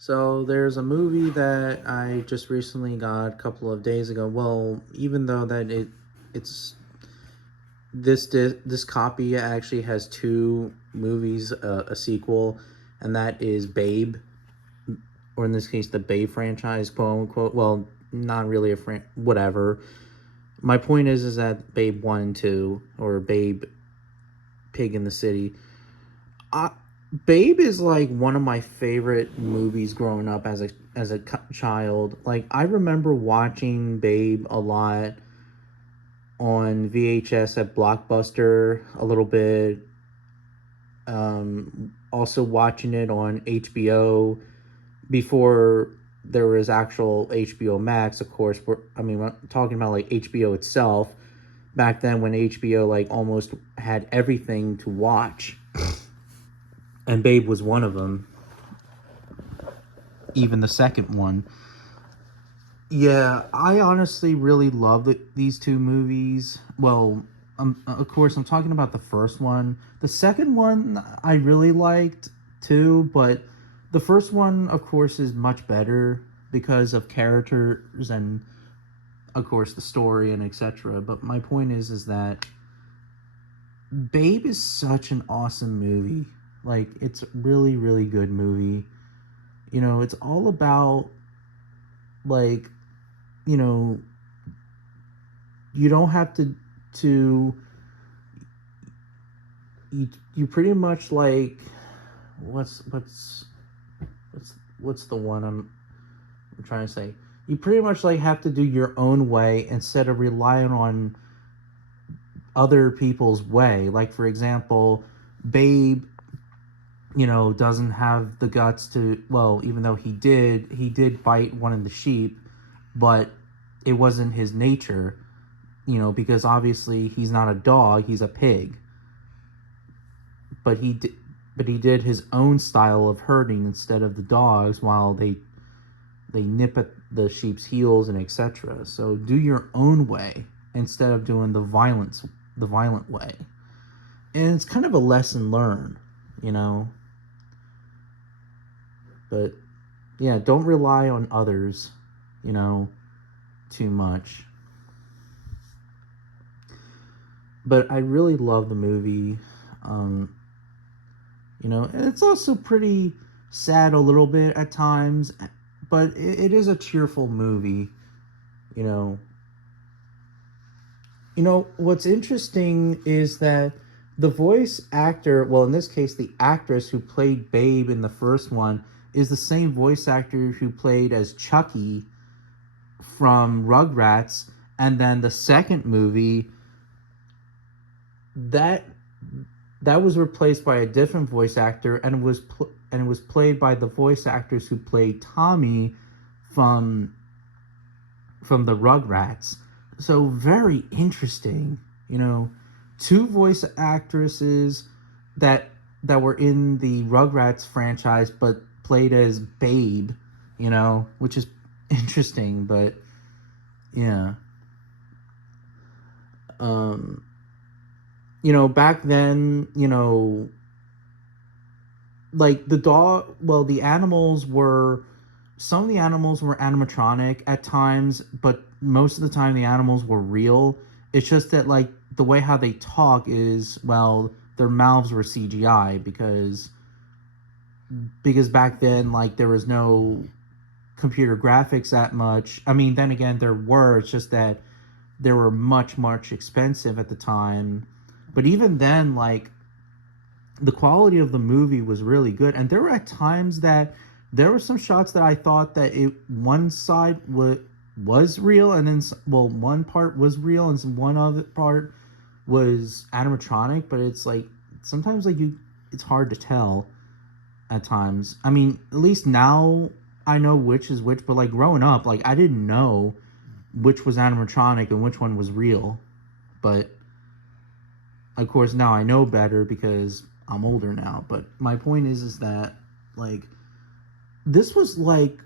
So there's a movie that I just recently got a couple of days ago. Well, even though that it's this copy actually has two movies, a sequel, and that is Babe, or in this case, the Babe franchise, quote unquote. Well, not really whatever. My point is that Babe 1 and 2, or Babe Pig in the City. I, Babe is like one of my favorite movies growing up as a child. Like I remember watching Babe a lot on VHS at Blockbuster a little bit. Also watching it on HBO before there was actual HBO Max. Of course, we're talking about like HBO itself back then when HBO like almost had everything to watch, and Babe was one of them. Even the second one. Yeah, I honestly really love these two movies. Well, of course, I'm talking about the first one. The second one I really liked too, but the first one, of course, is much better because of characters and, of course, the story and etc. But my point is that Babe is such an awesome movie. Like, it's really, really good movie. It's all about like you know you don't have to you pretty much like what's the one I'm trying to say. You pretty much like have to do your own way instead of relying on other people's way. Like for example, Babe, doesn't have the guts to, well, even though he did bite one of the sheep, but it wasn't his nature, because obviously he's not a dog, he's a pig. But he did his own style of herding instead of the dogs, while they nip at the sheep's heels and etc. So do your own way instead of doing the violent way. And it's kind of a lesson learned, you know. But yeah, don't rely on others, you know, too much. But I really love the movie. Um, and it's also pretty sad a little bit at times, but it is a cheerful movie, you know. What's interesting is that the voice actor, well, in this case, the actress who played Babe in the first one, is the same voice actor who played as Chucky from Rugrats. And then the second movie, that that was replaced by a different voice actor, and it was played by the voice actors who played Tommy from the Rugrats. So very interesting, you know, two voice actresses that were in the Rugrats franchise but played as Babe, which is interesting, but yeah. Um Back then, like the dog, well, some of the animals were animatronic at times, but most of the time the animals were real. It's just that like the way how they talk is, well, their mouths were CGI because back then like there was no computer graphics that much. I mean, then again there were, it's just that they were much much expensive at the time. But even then, like, the quality of the movie was really good, and there were at times that there were some shots that I thought that one side was real, and then, well, one part was real and one other part was animatronic. But it's like sometimes like it's hard to tell at times. I mean, at least now I know which is which, but like growing up, like I didn't know which was animatronic and which one was real. But of course now I know better because I'm older now. But my point is that like this was like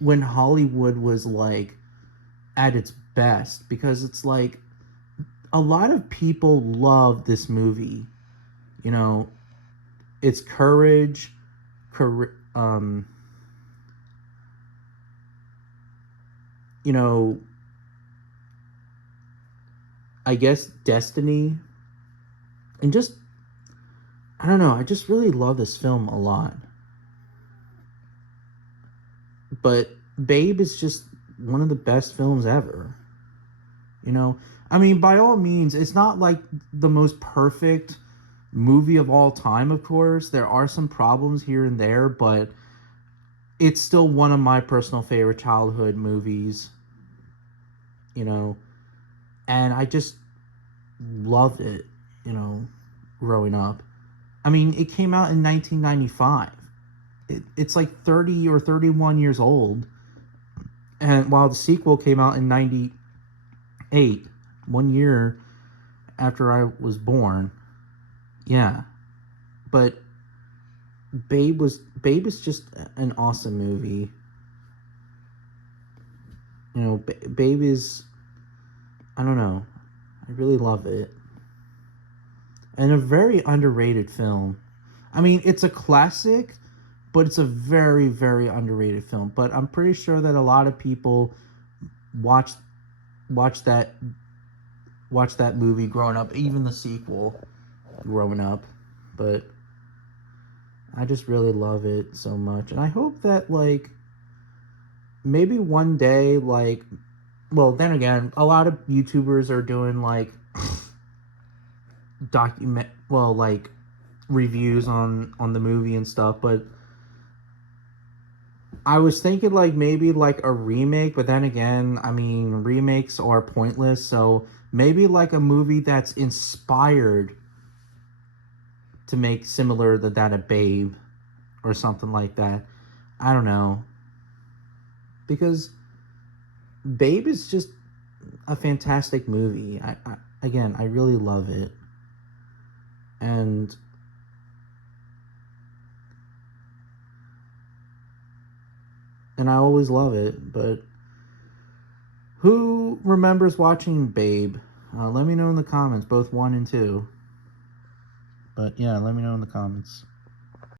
when Hollywood was like at its best, because it's like a lot of people love this movie. You know, it's courage, courage, you know, I guess destiny, and just I don't know, I just really love this film a lot. But Babe is just one of the best films ever. You know, I mean, by all means, it's not like the most perfect movie of all time, of course. There are some problems here and there, but it's still one of my personal favorite childhood movies, you know, and I just loved it, you know, growing up. I mean, it came out in 1995. It's like 30 or 31 years old. And while the sequel came out in 98, 1 year after I was born. Yeah. But Babe is just an awesome movie. You know, Babe is, I don't know, I really love it, and a very underrated film. I mean, it's a classic, but it's a very very underrated film. But I'm pretty sure that a lot of people watched watched that watched that movie growing up, even the sequel growing up. But I just really love it so much, and I hope that like maybe one day, like, well, then again, a lot of YouTubers are doing like document, well, like reviews on the movie and stuff. But I was thinking like maybe like a remake, but then again, I mean, remakes are pointless. So maybe like a movie that's inspired to make similar to that of Babe or something like that. I don't know, because Babe is just a fantastic movie. I really love it, and I always love it. But who remembers watching Babe? Let me know in the comments, both 1 and 2. But yeah, let me know in the comments.